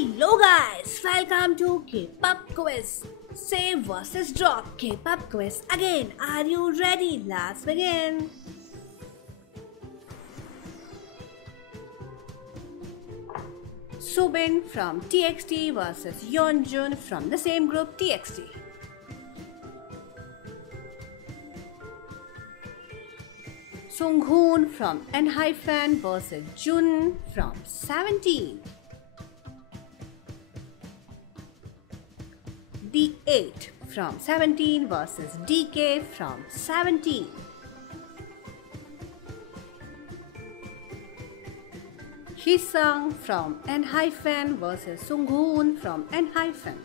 Hello guys, welcome to K-pop quiz. Save versus drop K-pop quiz again. Are you ready? Let's begin. Subin from TXT versus Yeonjun from the same group TXT. Sunghoon from ENHYPEN versus Jun from 17. D8 from 17 versus DK from 17. Hisung from ENHYPEN versus Sunghoon from ENHYPEN.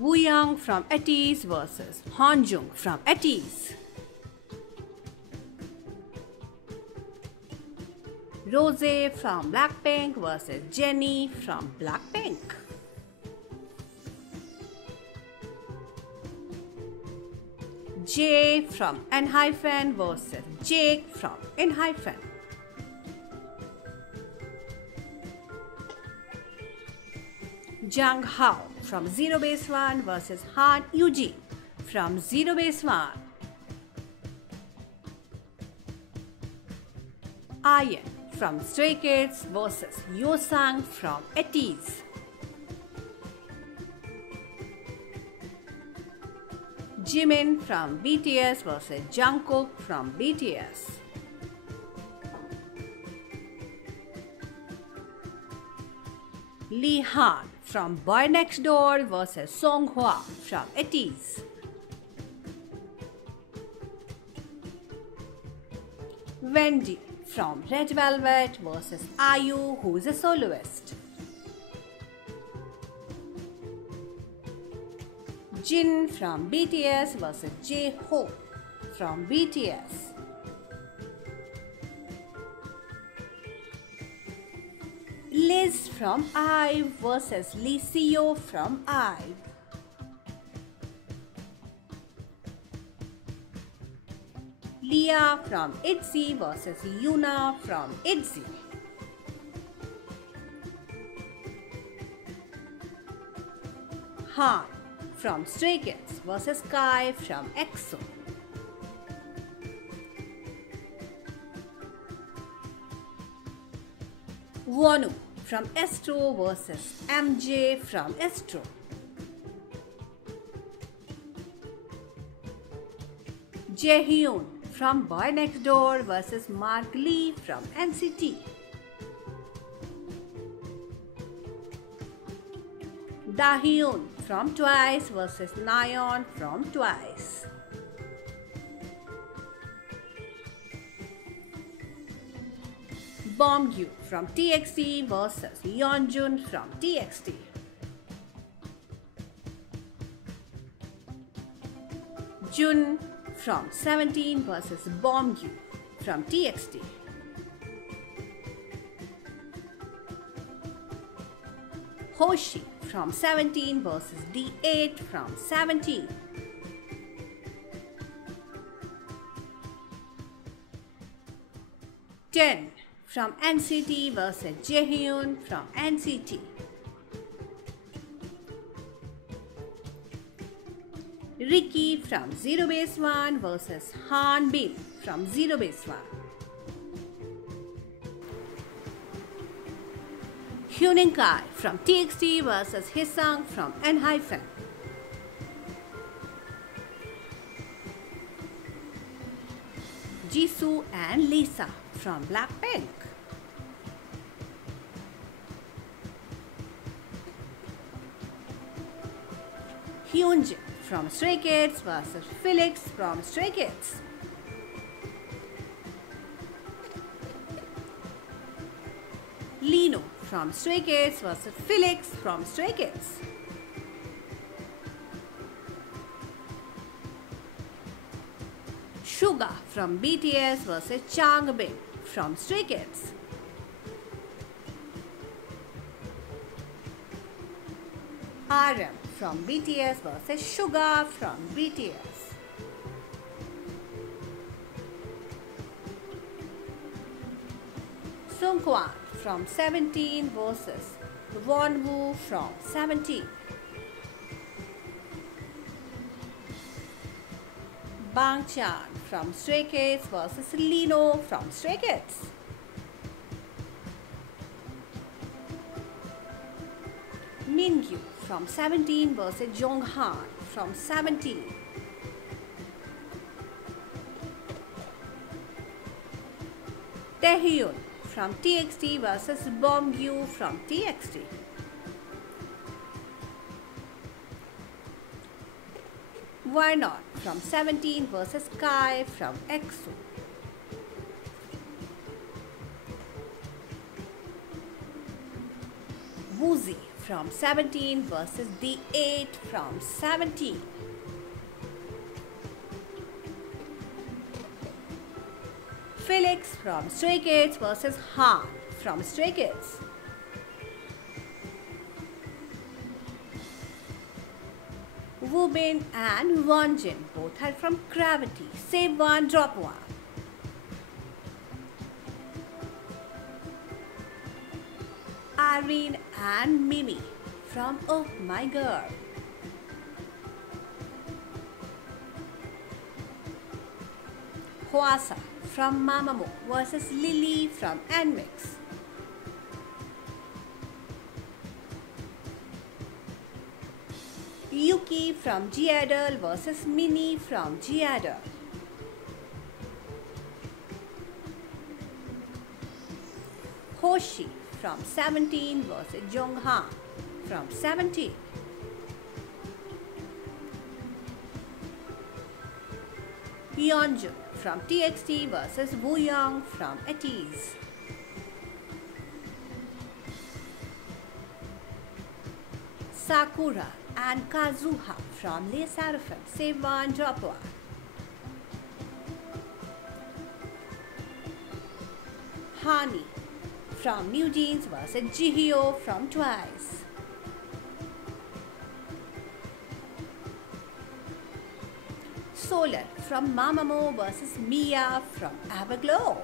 Wooyoung from ATEEZ versus Hongjoong from ATEEZ. Rosé from Blackpink versus Jennie from Blackpink. Jay from ENHYPEN versus Jake from ENHYPEN. Jung Hao from Zero Base One versus Han Eugene from Zero Base One. Ian from Stray Kids versus Yeosang from ATEEZ. Jimin from BTS versus Jungkook from BTS. Lee Han from Boy Next Door versus Songhwa from ATEEZ. Wendy from Red Velvet versus IU, who is a soloist. Jin from BTS versus J-Hope from BTS. Liz from IVE versus Lee Seo from IVE. Leah from ITZY versus Yuna from ITZY. Han from Stray Kids versus Kai from EXO. Wonu from Astro versus MJ from Astro. Jaehyun from Boy Next Door versus Mark Lee from NCT. Dahyun from Twice versus Nayeon from Twice. Beomgyu from TXT versus Yeonjun from TXT. Jun from 17 versus Beomgyu from TXT. Hoshi from 17 versus D8 from 17. Ten from NCT versus Jaehyun from NCT. Ricky from Zero Base One versus Han Bin from Zero Base One. Hyunin Kai from TXT versus Hisung from ENHYPEN. Jisoo and Lisa from Blackpink. Hyunjin from Stray Kids versus Felix from Stray Kids. Lino from Stray Kids versus Felix from Stray Kids. Suga from BTS versus Changbin from Stray Kids. RM from BTS versus Suga from BTS. Sung Kwan from 17 versus Won Woo from 17. Bang Chan from Stray Kids versus Lino from Stray Kids. Mingyu from 17 versus Jong Han from 17. Taehyun from TXT versus Bomgyu from TXT. Why not from 17 versus Kai from EXO. Woozi from 17 versus The 8 from 17. Felix from Stray Kids versus Han from Stray Kids. Woobin and Wonjin both are from Gravity. Save one, drop one. Irene and Mimi from Oh My Girl. Hwasa from Mamamoo versus Lily from NMIXX. Yuki from G-Idol versus Minnie from G-Idol. Hoshi from 17 versus Jonghan from 17. Yeonjun from TXT versus Wooyoung from ATEEZ. Sakura and Kazuha from LE SSERAFIM. Save one, drop one. Hani from NewJeans versus Jihyo from TWICE. Solar from Mamamoo versus Mia from Everglow.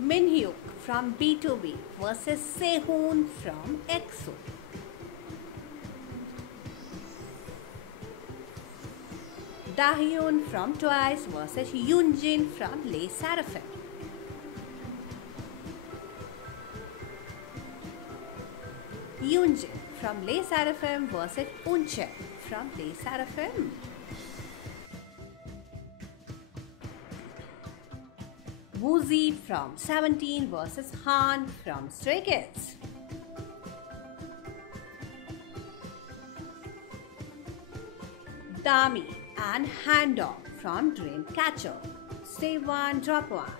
Minhyuk from BTOB versus Sehun from EXO. Dahyun from TWICE versus Yoonjin from LE SSERAFIM. Yoonjin from LE SSERAFIM versus Eunchae from LE SSERAFIM. Woozi from 17 versus Han from Stray Kids. Dami and Handong from Dreamcatcher. Save one, drop one.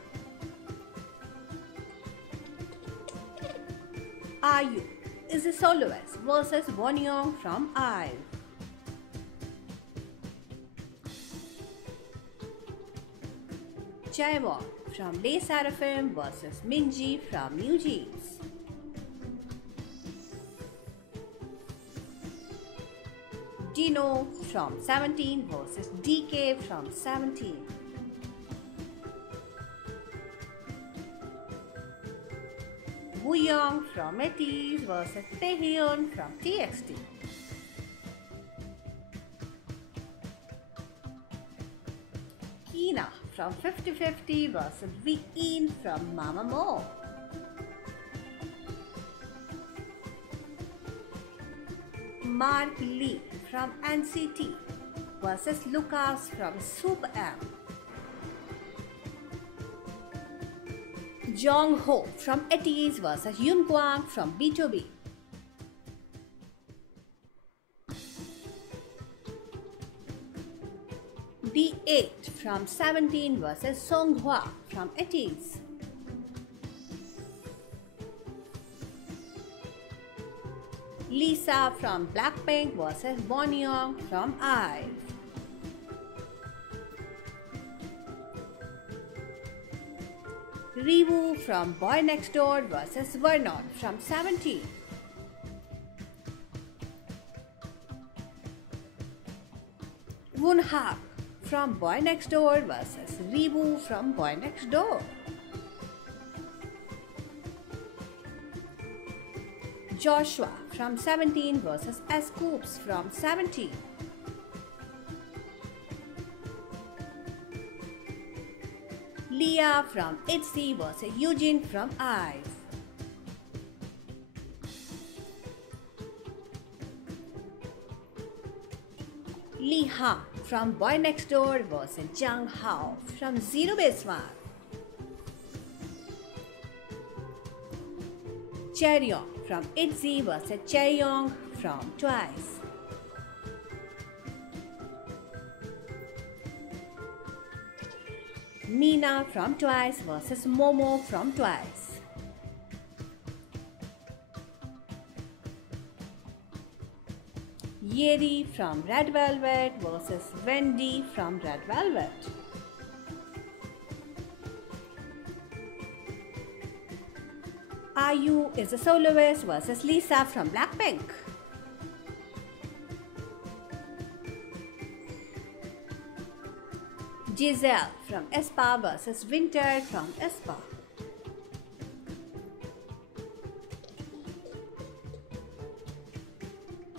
IU is a soloist versus Wonyoung from IVE. Jaewon from LE SSERAFIM versus Minji from NewJeans. Dino from 17 versus DK from 17. Wooyoung from ATEEZ versus Taehyun from TXT. Kina from 50-50 versus Wheein from Mamamoo. Mark Lee from NCT versus Lucas from Super M. Jong Ho from ATEEZ versus Yoon Kwang from BTOB. D8 from 17 versus Song Hwa from ATEEZ. Lisa from Blackpink versus Wonyoung from IVE. Rewoo from Boy Next Door versus Vernon from 17. Woonhak from Boy Next Door versus Rebu from Boy Next Door. Joshua from 17 versus Scoops from 17. Leah from ITZY versus Eugene from IVE. Lee Ha from Boy Next Door versus Jung Hao from Zero Base One. Chaeryeong from ITZY versus Chaeyoung from TWICE. Mina from TWICE versus Momo from TWICE. Yeri from Red Velvet versus Wendy from Red Velvet. IU is a soloist versus Lisa from Blackpink. Giselle from aespa versus Winter from aespa.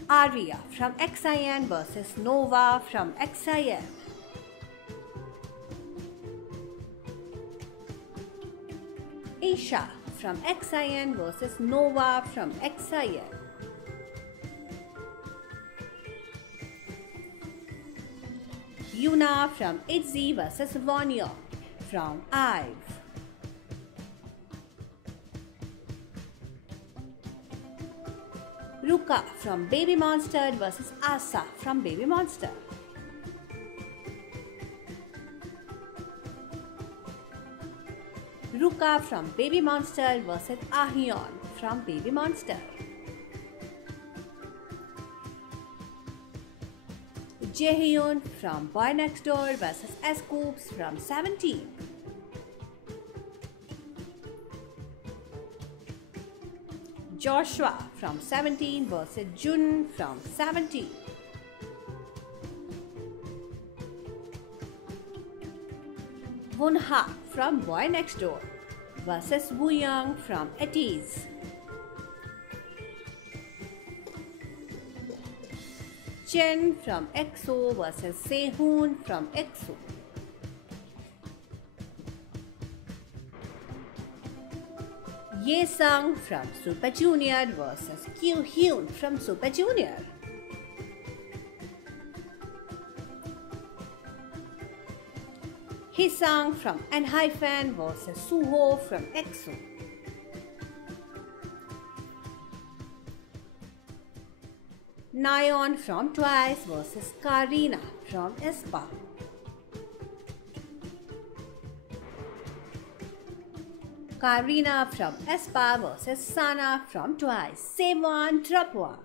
Aria from XIN versus Nova from XIN. Isha from XIN versus Nova from XIN. Yuna from ITZY versus Wonyoung from IVE. Ruka from Baby Monster versus Asa from Baby Monster. Ruka from Baby Monster versus Ahyeon from Baby Monster. Jaehyun from Boy Next Door versus Scoops from 17. Joshua from 17 versus Jun from 17. Wonha from Boy Next Door versus Wooyoung from ATEEZ. Chen from EXO versus Sehun from EXO. Yesung from Super Junior versus Kyuhyun from Super Junior. Haesung from ENHYPEN versus Suho from EXO. Nayeon from TWICE versus Karina from aespa. Karina from aespa versus Sana from TWICE. Save one, drop one.